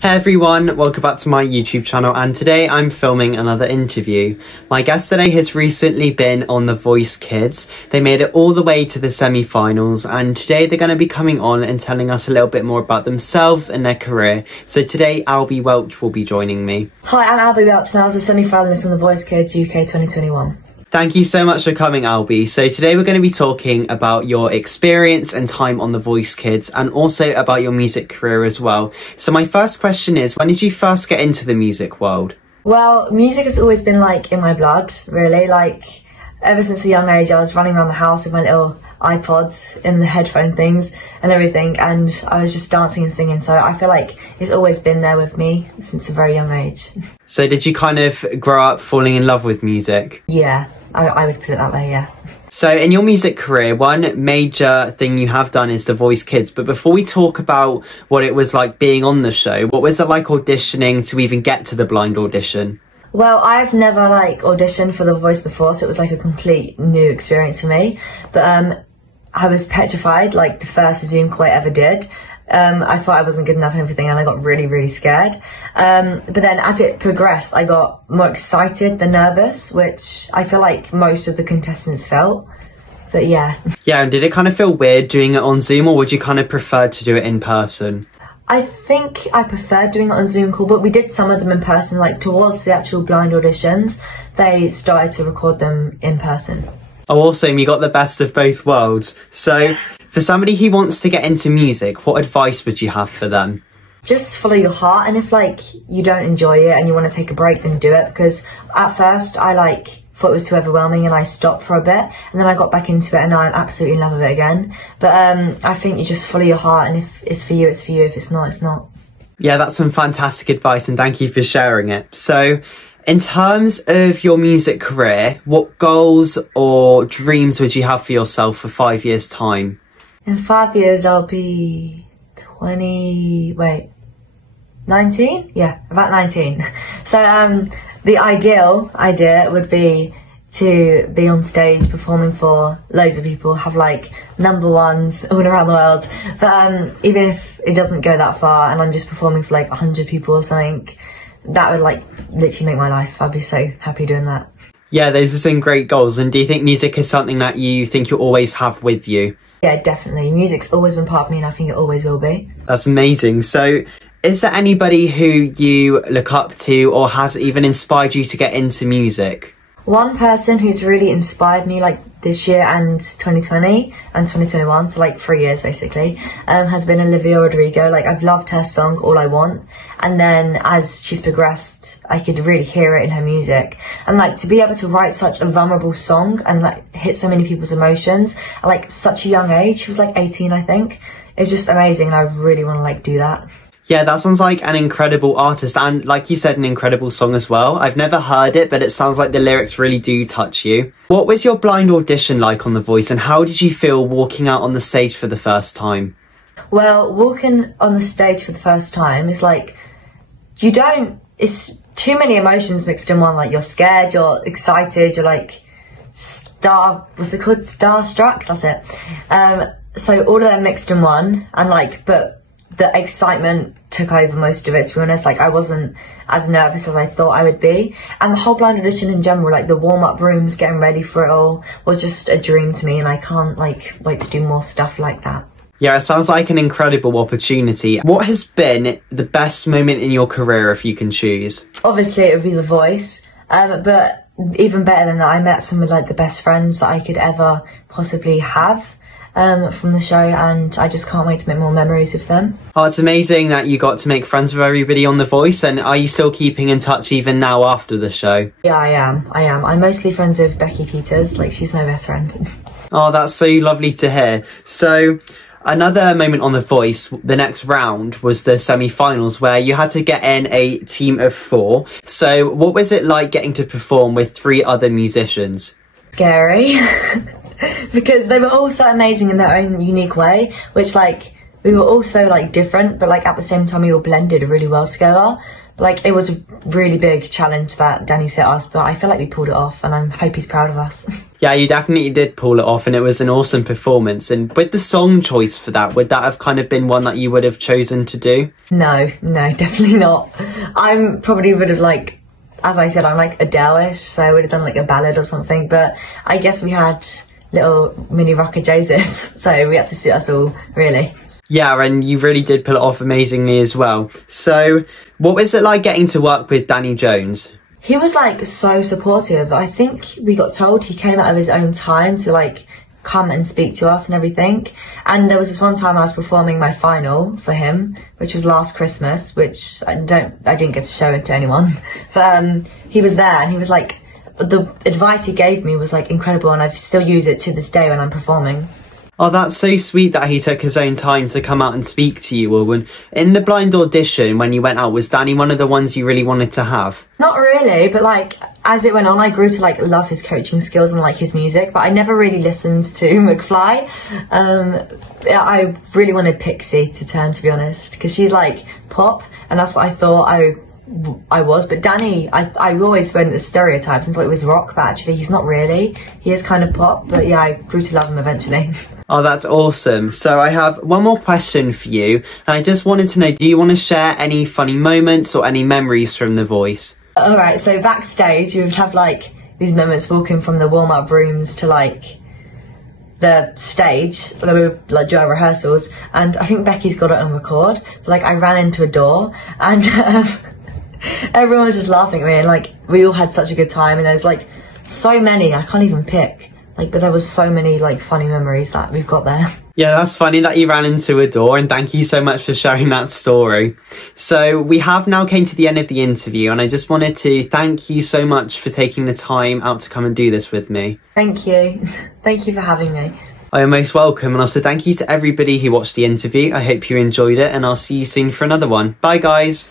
Hey everyone, welcome back to my YouTube channel, and today I'm filming another interview. My guest today has recently been on The Voice Kids. They made it all the way to the semi-finals, and today they're going to be coming on and telling us a little bit more about themselves and their career. So today Alby Welch will be joining me. Hi, I'm Alby Welch and I was a semi-finalist on The Voice Kids UK 2021. Thank you so much for coming, Alby. So today we're going to be talking about your experience and time on The Voice Kids, and also about your music career as well. So my first question is, when did you first get into the music world? Well, music has always been like in my blood, really. Like ever since a young age I was running around the house with my little iPods in the headphone things and everything, and I was just dancing and singing, so I feel like it's always been there with me since a very young age. So did you kind of grow up falling in love with music? Yeah, I would put it that way, yeah. So in your music career, one major thing you have done is The Voice Kids, but before we talk about what it was like being on the show, what was it like auditioning to even get to the blind audition? Well, I've never auditioned for The Voice before, so it was like a complete new experience for me. But I was petrified, like the first Zoom call I ever did. I thought I wasn't good enough and everything, and I got really, really scared. But then as it progressed, I got more excited than nervous, which I feel like most of the contestants felt. But yeah. Yeah, and did it kind of feel weird doing it on Zoom, or would you kind of prefer to do it in person? I think I preferred doing it on Zoom call, but we did some of them in person. Like towards the actual blind auditions, they started to record them in person. Oh, awesome, you got the best of both worlds. So, for somebody who wants to get into music, what advice would you have for them? Just follow your heart, and if you don't enjoy it and you want to take a break, then do it. Because at first I thought it was too overwhelming and I stopped for a bit, and then I got back into it and now I'm absolutely in love with it again. But I think you just follow your heart, and if it's for you, it's for you. If it's not, it's not. Yeah, that's some fantastic advice, and thank you for sharing it. So, in terms of your music career, what goals or dreams would you have for yourself for 5 years' time? In 5 years I'll be 19? Yeah, about 19. So the ideal idea would be to be on stage performing for loads of people, have #1s all around the world. But even if it doesn't go that far and I'm just performing for 100 people or something, that would literally make my life. I'd be so happy doing that. Yeah, those are some great goals. And do you think music is something that you think you'll always have with you? Yeah, definitely. Music's always been part of me, and I think it always will be. That's amazing. So is there anybody who you look up to or has even inspired you to get into music? One person who's really inspired me this year and 2020 and 2021, so 3 years basically, has been Olivia Rodrigo. I've loved her song All I Want, and then as she's progressed I could really hear it in her music, and to be able to write such a vulnerable song and hit so many people's emotions at such a young age. She was 18, I think. It's just amazing, and I really want to do that. Yeah, that sounds like an incredible artist, and like you said, an incredible song as well. I've never heard it, but it sounds like the lyrics really do touch you. What was your blind audition like on The Voice, and how did you feel walking out on the stage for the first time? Well, walking on the stage for the first time is it's too many emotions mixed in one. You're scared, you're excited, you're starstruck, that's it. So all of them mixed in one, and but the excitement took over most of it, to be honest. I wasn't as nervous as I thought I would be. And the whole blind audition in general, the warm-up rooms, getting ready for it all, was just a dream to me, and I can't wait to do more stuff like that. Yeah, it sounds like an incredible opportunity. What has been the best moment in your career, if you can choose? Obviously it would be The Voice, but even better than that, I met some of the best friends that I could ever possibly have from the show, and I just can't wait to make more memories with them. Oh, it's amazing that you got to make friends with everybody on The Voice, and are you still keeping in touch even now after the show? Yeah, I am. I'm mostly friends with Becky Peters, she's my best friend. Oh, that's so lovely to hear. So, another moment on The Voice, the next round, was the semi-finals, where you had to get in a team of 4. So, what was it like getting to perform with 3 other musicians? Scary. Because they were all so amazing in their own unique way, which we were all so different, but at the same time we all blended really well together. But it was a really big challenge that Danny set us, but I feel we pulled it off, and I hope he's proud of us. Yeah, you definitely did pull it off, and it was an awesome performance. And with the song choice for that, would that have kind of been one that you would have chosen to do? No, definitely not. I'm probably would have like, as I said, I'm like Adele-ish, so I would have done like a ballad or something. But I guess we had little mini rocker Joseph, so we had to suit us all, really. Yeah, and you really did pull it off amazingly as well. So what was it like getting to work with Danny Jones? He was like so supportive. I think we got told he came out of his own time to like come and speak to us and everything. And there was this one time I was performing my final for him, which was last Christmas, which I didn't get to show it to anyone. But he was there, and he was like, the advice he gave me was like incredible, and I still use it to this day when I'm performing. Oh, that's so sweet that he took his own time to come out and speak to you all. And in the blind audition, when you went out, was Danny one of the ones you really wanted to have? Not really, but like as it went on, I grew to like love his coaching skills and like his music, but I never really listened to McFly. I really wanted Pixie to turn, to be honest, because she's like pop, and that's what I thought I was. But Danny, I always went the stereotypes and thought it was rock, but actually he's not really. He is kind of pop, but yeah, I grew to love him eventually. Oh, that's awesome. So I have one more question for you, and I just wanted to know, do you want to share any funny moments or any memories from The Voice? Alright, so backstage you would have like these moments walking from the warm-up rooms to like the stage, like we would like do our rehearsals, and I think Becky's got it on record, but like I ran into a door and everyone was just laughing at me, and like we all had such a good time, and there's like so many, I can't even pick. Like, but there was so many like funny memories that we've got there. Yeah, that's funny that you ran into a door, and thank you so much for sharing that story. So we have now came to the end of the interview, and I just wanted to thank you so much for taking the time out to come and do this with me. Thank you. Thank you for having me. I am most welcome, and also thank you to everybody who watched the interview. I hope you enjoyed it, and I'll see you soon for another one. Bye, guys.